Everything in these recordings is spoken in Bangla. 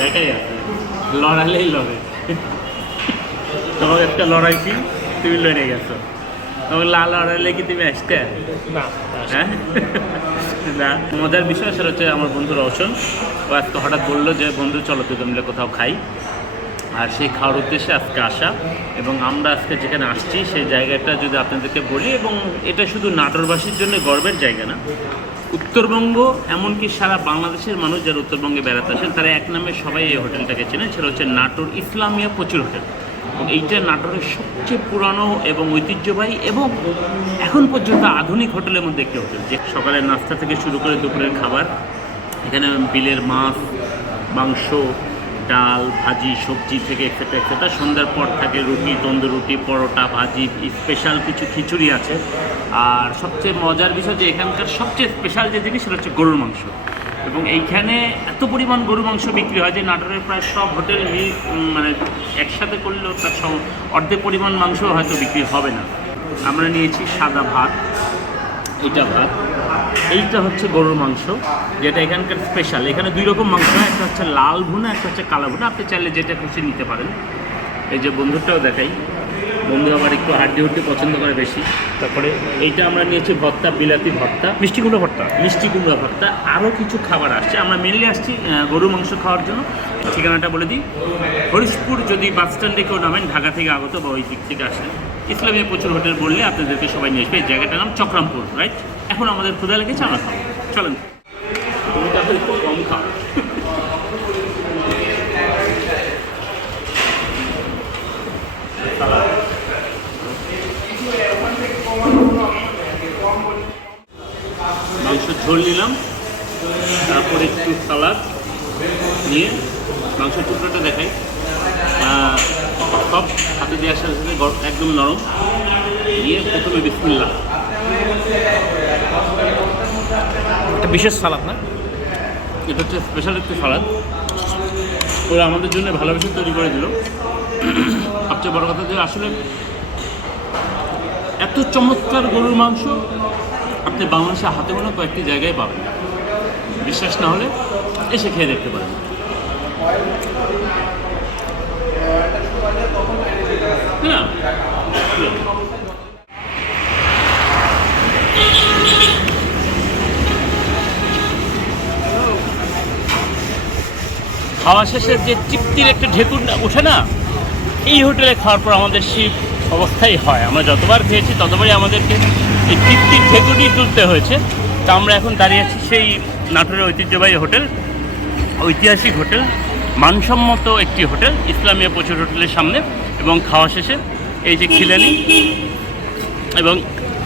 লেখাই আছে, লড়ালেই লড়ে। তোমাকে একটা লড়াইছি, তুমি লড়ে গেছো। তোমাকে লড়াইলে কি তুমি আসতে না হ্যাঁ? না, মজার বিষয় সেটা হচ্ছে আমার বন্ধু রওশন, ও আজকে হঠাৎ বললো যে বন্ধু চলো দুজন মিলে কোথাও খাই। আর সেই খাওয়ার উদ্দেশ্যে আজকে আসা, এবং আমরা আজকে যেখানে আসছি সেই জায়গাটা যদি আপনাদেরকে বলি, এবং এটা শুধু নাটোরবাসীর জন্য গর্বের জায়গা না, উত্তরবঙ্গ এমনকি সারা বাংলাদেশের মানুষ যারা উত্তরবঙ্গে বেড়াতে আসেন তারা এক নামে সবাই এই হোটেলটাকে চেনেন, সেটা হচ্ছে নাটোর ইসলামিয়া প্রচুর হোটেল। এবং এইটা নাটোরের সবচেয়ে পুরানো এবং ঐতিহ্যবাহী এবং এখন পর্যন্ত আধুনিক হোটেলের মধ্যে একটি হোটেল, যে সকালের নাস্তা থেকে শুরু করে দুপুরের খাবার, এখানে বিলের মাছ, মাংস, ডাল, ভাজি, সবজি থেকে এক্সেট্রা এক্সেট্রা। সন্ধ্যার পর থাকে রুটি, তন্দুর রুটি, পরোটা, ভাজি, স্পেশাল কিছু খিচুড়ি আছে। আর সবচেয়ে মজার বিষয় যে এখানকার সবচেয়ে স্পেশাল যে জিনিস সেটা হচ্ছে গরুর মাংস। এবং এইখানে এত পরিমাণ গরুর মাংস বিক্রি হয় যে নাটোরের প্রায় সব হোটেল মানে একসাথে করলেও তার অর্ধেক পরিমাণ মাংস হয়তো বিক্রি হবে না। আমরা নিয়েছি সাদা ভাত, এটা ভাত, এইটা হচ্ছে গরুর মাংস, যেটা এখানকার স্পেশাল। এখানে দুই রকম মাংস হয়, একটা হচ্ছে লাল ভুনা, একটা হচ্ছে কালো ভুনা। আপনি চাইলে যেটা খুশি নিতে পারেন। এই যে বন্ধুটাও দেখাই, বন্ধু আবার একটু হাড্ডি হুড্ডি পছন্দ করে বেশি। তারপরে এইটা আমরা নিয়েছি ভর্তা, বিলাতি ভর্তা, মিষ্টি কুমড়ো ভর্তা, মিষ্টি কুমড়ো ভর্তা। আরও কিছু খাবার আসছে। আমরা মেনলি আসছি গরুর মাংস খাওয়ার জন্য। ঠিকানাটা বলে দিই, হরিশপুর যদি বাস স্ট্যান্ডে কেউ নামেন, ঢাকা থেকে আগত বা ওই দিক থেকে আসেন, ইসলামিয়া প্রচুর হোটেল বললে আপনাদেরকে সবাই নিয়ে আসবে। এই জায়গাটার নাম চক্রামপুর, রাইট? এখন আমাদের ক্ষুধা লেগেছে, আমরা খাবো, চলেন। তুমি তাহলে একটু কম খাও। মাংসের ঝোল নিলাম, তারপরে একটু সালাদ নিয়ে মাংসের টুকরোটা দেখাই। সব হাতে দেওয়ার সাথে সাথে একদম নরম নিয়ে প্রথমে বিসমিল্লাহ। একটা বিশেষ সালাদ না, এটা হচ্ছে স্পেশাল একটু সালাদ, ওরা আমাদের জন্য ভালোবেসে তৈরি করে দিল। সবচেয়ে বড় কথা যে আসলে এত চমৎকার গরুর মাংস আপনি বাংলাদেশে হাতে গোনা কয়েকটি জায়গায় পাবেন। বিশ্বাস না হলে এসে খেয়ে দেখতে পারেন। হ্যাঁ, খাওয়া শেষে যে তৃপ্তির একটা ঢেকুর ওঠে না, এই হোটেলে খাওয়ার পর আমাদের সেই অবস্থাই হয়। আমরা যতবার খেয়েছি ততবারই আমাদেরকে এই তৃপ্তির ঢেকুরটি তুলতে হয়েছে। তা আমরা এখন দাঁড়িয়ে আছি সেই নাটোরের ঐতিহ্যবাহী হোটেল, ঐতিহাসিক হোটেল, মানসম্মত একটি হোটেল, ইসলামিয়া প্রচুর হোটেলের সামনে। এবং খাওয়া শেষে এই যে খিলানি এবং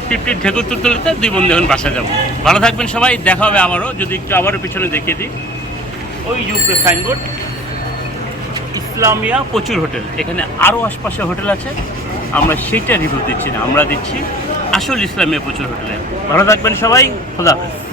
তৃপ্তির ঢেকুর তুলতে তুলতে দুই বন্ধু এখন বাসা যাবো। ভালো থাকবেন সবাই, দেখা হবে আবারও। যদি একটু আবারও পিছনে দেখিয়ে দিই, ওই ইউপি সাইনবোর্ড, ইসলামিয়া প্রচুর হোটেল। এখানে আরও আশপাশে হোটেল আছে, আমরা সেইটা রিভিউ দিচ্ছি না, আমরা দিচ্ছি আসল ইসলামিয়া প্রচুর হোটেলে। ভালো থাকবেন সবাই, খোদা হাফেজ।